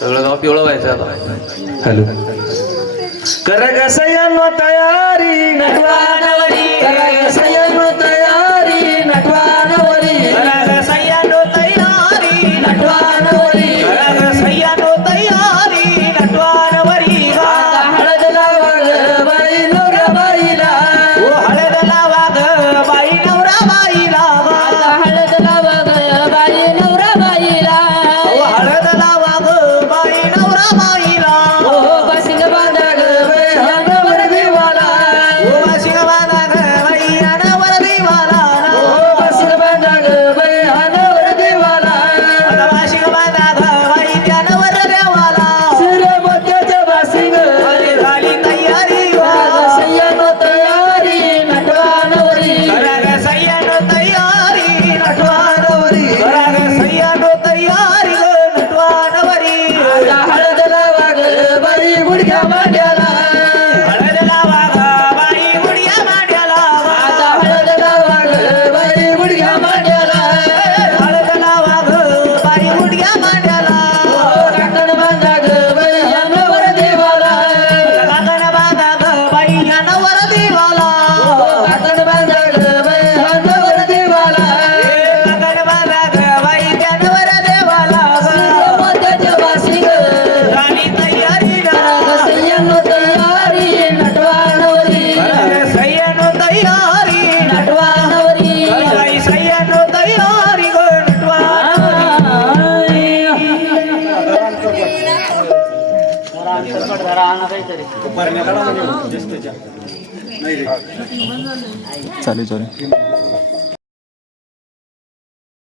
सगळं गाव पिवळं व्हायचं आता. हॅलो करगसयनो तयारी नटवानवरी करगसयनो तयारी नटवानवरी करगसयनो तयारी नटवानवरी करगसयनो तयारी नटवानवरी आता हळद लावाग बाई नवरा बाईला ओ हळद लावाग बाई नवरा बाईला आता हळद लावाग बाई नवरा बाईला ओ हळद लावाग बाई नवरा बाईला ओ बसिंग बांधाग बाई हनवर दिवाला ओ वाशिंग बांधाग बाई हनवर दिवाला ओ बसिंग बांधाग बाई हनवर दिवाला वाशिंग बांधाग बाई हनवर देवाला सिरे मोत्याच्या बासिंग झाली तयारी करगसयनो तयारी नटवानवरी करगसयनो तयारी नटवानवरी करगसयनो तयारी नटवानवरी आता हळद लावाग बाई गुडघ्या मांड्याला हळद लावाग बाई गुडिया मांड्याला आता हळद लावाग बाई गुडघ्या मांड्याला हळद लावाग बाई गुडिया मांड्याला काकण बांधाग बाई हनवर देवाला काकण बांधाग बाई हनवर देवाला काकण बांधाग बाई हनवर देवाला काकण बांधाग बाई हनवर देवाला मोत्याच्या बासिंग राणी तयारी करगसयनो तयारी नटवानवरी करगसयनो तयारी नटवानवरी करगसयनो तयारी चालेल चालेल